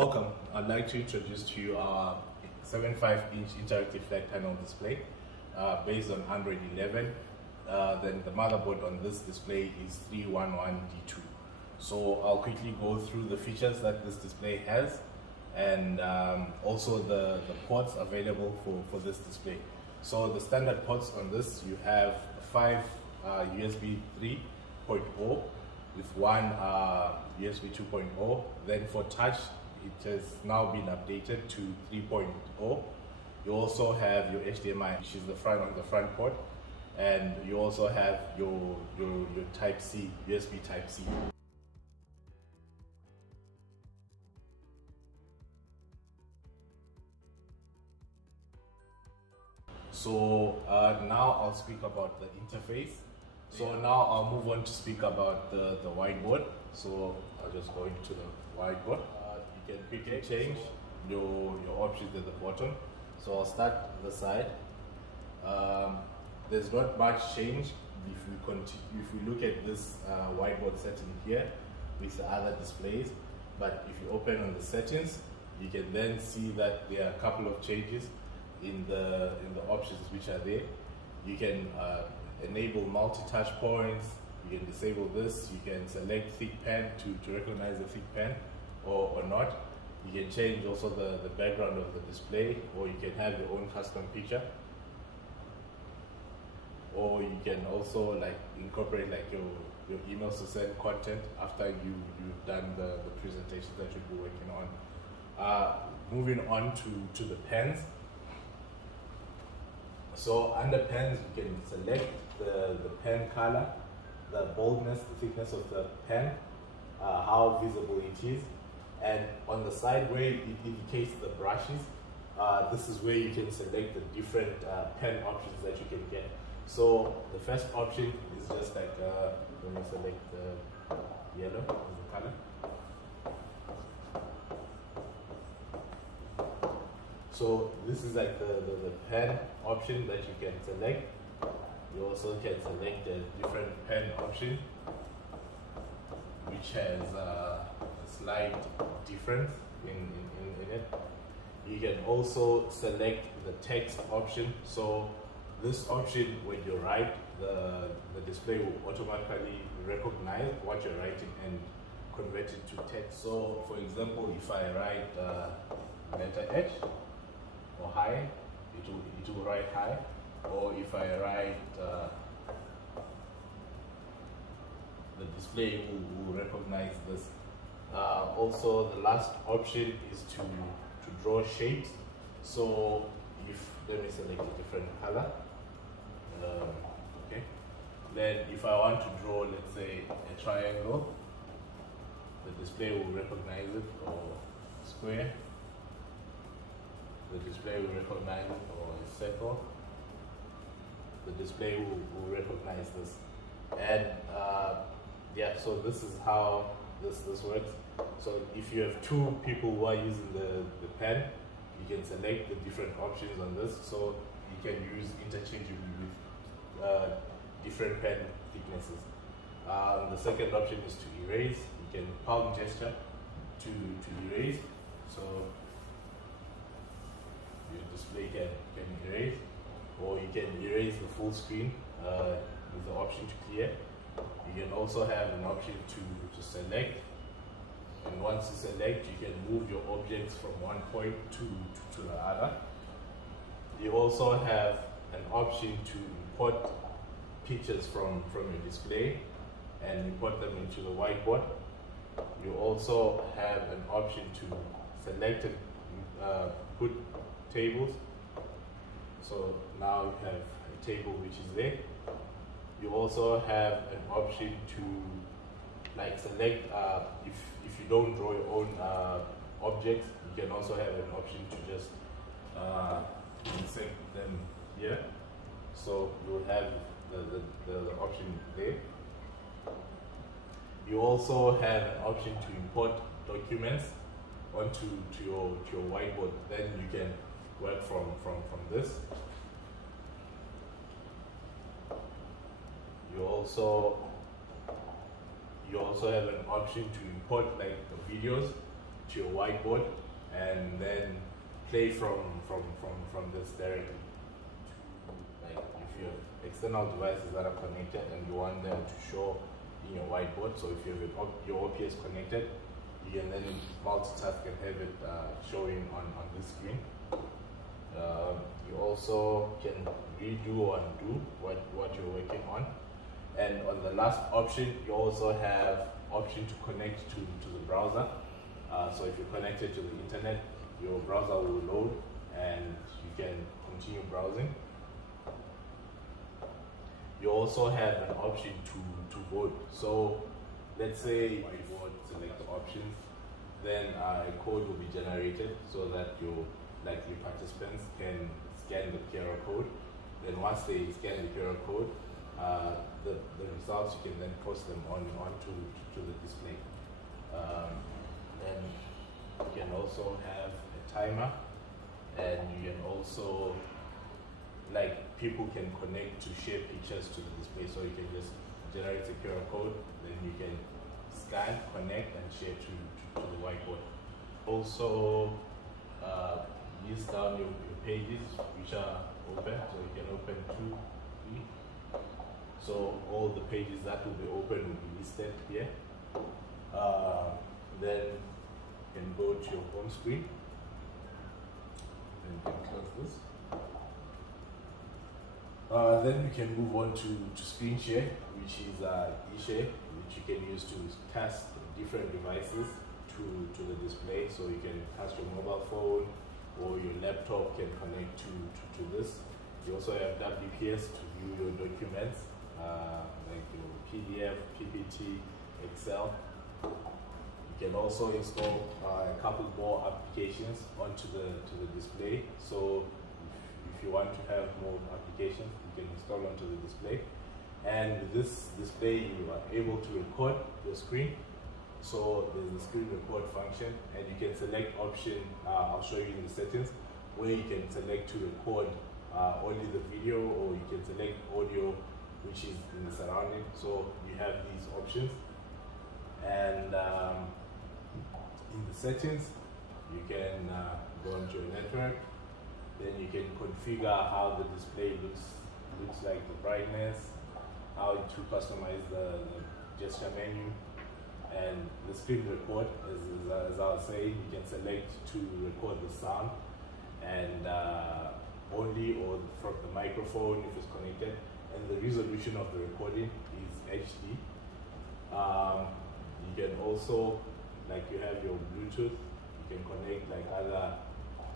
Welcome. I'd like to introduce to you our 7.5-inch interactive flat panel display based on Android 11. Then the motherboard on this display is 311D2. So I'll quickly go through the features that this display has and also the ports available for this display. So the standard ports on this, you have 5 USB 3.0 with one USB 2.0. Then for touch, it has now been updated to 3.0. You also have your HDMI, which is the front port, and you also have your Type C, USB Type C. So now I'll speak about the interface. So now I'll move on to speak about the whiteboard. So I'll just go into the whiteboard. You can quickly change your options at the bottom. So I'll start the side. There's not much change if we look at this whiteboard setting here with the other displays. But if you open on the settings, you can then see that there are a couple of changes in the options which are there. You can enable multi-touch points, you can disable this, you can select thick pen to recognize the thick pen or not. You can change also the background of the display, or you can have your own custom picture, or you can also like incorporate like your emails to send content after you've done the presentation that you'll be working on. Moving on to the pens. So under pens, you can select the pen color, the boldness, the thickness of the pen, how visible it is, and on the side where it indicates the brushes, this is where you can select the different pen options that you can get. So the first option is just like, when you select the yellow as the color. So this is like the pen option that you can select. You also can select a different pen option, which has a slight difference in it. You can also select the text option. So this option, when you write, the display will automatically recognize what you're writing and convert it to text. So for example, if I write letter H or high, it will write high. Or if I write, the display will recognize this. Also, the last option is to draw shapes. So let me select a different color. Okay. Then if I want to draw, let's say, a triangle, the display will recognize it, or square. The display will recognize it, or a circle. The display will recognize this. And yeah, so this is how this works. So if you have two people who are using the pen, you can select the different options on this, so you can use interchangeably with different pen thicknesses. The second option is to erase. You can palm gesture to erase. So your display can erase, or you can erase the full screen with the option to clear. You can also have an option to select, and once you select, you can move your objects from one point to the other. You also have an option to import pictures from your display and import them into the whiteboard. You also have an option to select and put tables. So now you have a table which is there. You also have an option to like select, if you don't draw your own objects, you can also have an option to just insert them here. So you will have the option there. You also have an option to import documents onto your whiteboard. Then you can work from this. You also have an option to import like the videos to your whiteboard and then play from this directly. Like if you have external devices that are connected and you want them to show in your whiteboard, so if you have your OPS connected, you can then multitask and have it showing on this screen. You also can redo or undo what you're working on. And on the last option, you also have option to connect to the browser. So if you're connected to the internet, your browser will load and you can continue browsing. You also have an option to vote. So let's say Whiteboard, select the options, then a code will be generated so that your participants can scan the QR code. Then once they scan the QR code, the results, you can then post them onto the display. Then you can also have a timer, and you can also, like, people can connect to share pictures to the display, so you can just generate a QR code, then you can scan, connect, and share to the whiteboard. Also, list down your pages which are open, so you can open 2, 3. So all the pages that will be open will be listed here. Then you can go to your home screen and you can close this. Then we can move on to screen share, which is e-share, which you can use to cast different devices to the display. So you can cast your mobile phone or your laptop can connect to this. You also have WPS to view your documents, like your PDF, PPT, Excel. You can also install a couple more applications onto the display. So if you want to have more applications, you can install onto the display. And with this display, you are able to record your screen. So there's a screen record function, and you can select option, I'll show you in the settings, where you can select to record only the video, or you can select audio, which is in the surrounding. So you have these options. And in the settings, you can go into your network. Then you can configure how the display looks like, the brightness, how to customize the gesture menu, and the screen record. As I was saying, you can select to record the sound and only, or from the microphone if it's connected, and the resolution of the recording is HD. You can also, like, you have your Bluetooth, you can connect like other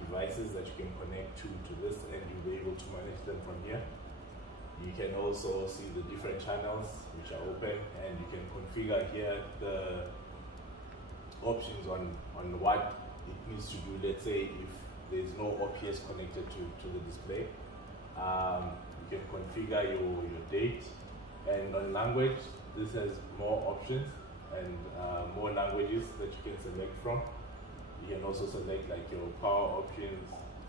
devices that you can connect to this, and you'll be able to manage them from here. You can also see the different channels which are open, and you can configure here the options on what it needs to do. Let's say if there's no OPS connected to the display, you can configure your date. And on language, this has more options and more languages that you can select from. You can also select like your power options,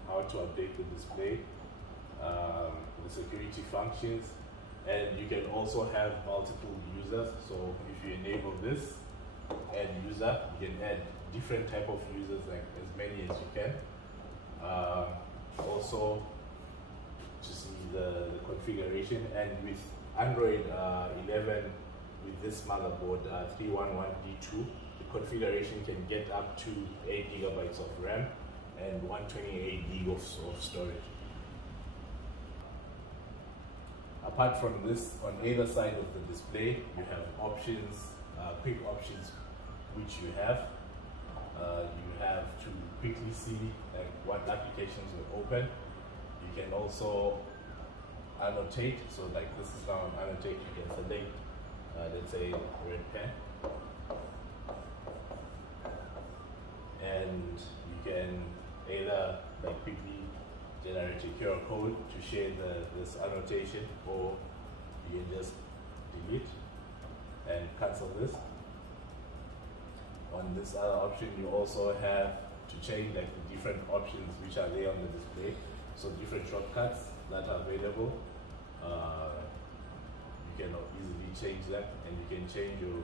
how to update the display, the security functions, and you can also have multiple users. So if you enable this, add user, you can add different type of users, like as many as you can. Also to see the configuration, and with Android 11, with this motherboard 311D2, the configuration can get up to 8 GB of RAM and 128 GB of storage. Apart from this, on either side of the display, you have options, quick options, which you have. You have to quickly see like what applications are open. You can also annotate. So like this is now an annotate. You can select, let's say, red pen, and you can either like quickly generate a QR code to share this annotation, or you can just delete and cancel this. On this other option, you also have to change like the different options which are there on the display. So different shortcuts that are available, you can easily change them, and you can change your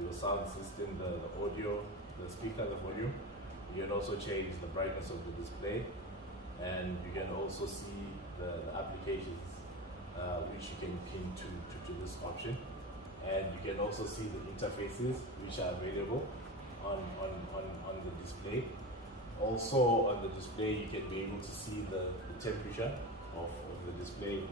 your sound system, the audio, the speaker, the volume. You can also change the brightness of the display, and you can also see the applications which you can pin to this option. And you can also see the interfaces which are available on the display. Also on the display you can be able to see the temperature of the display.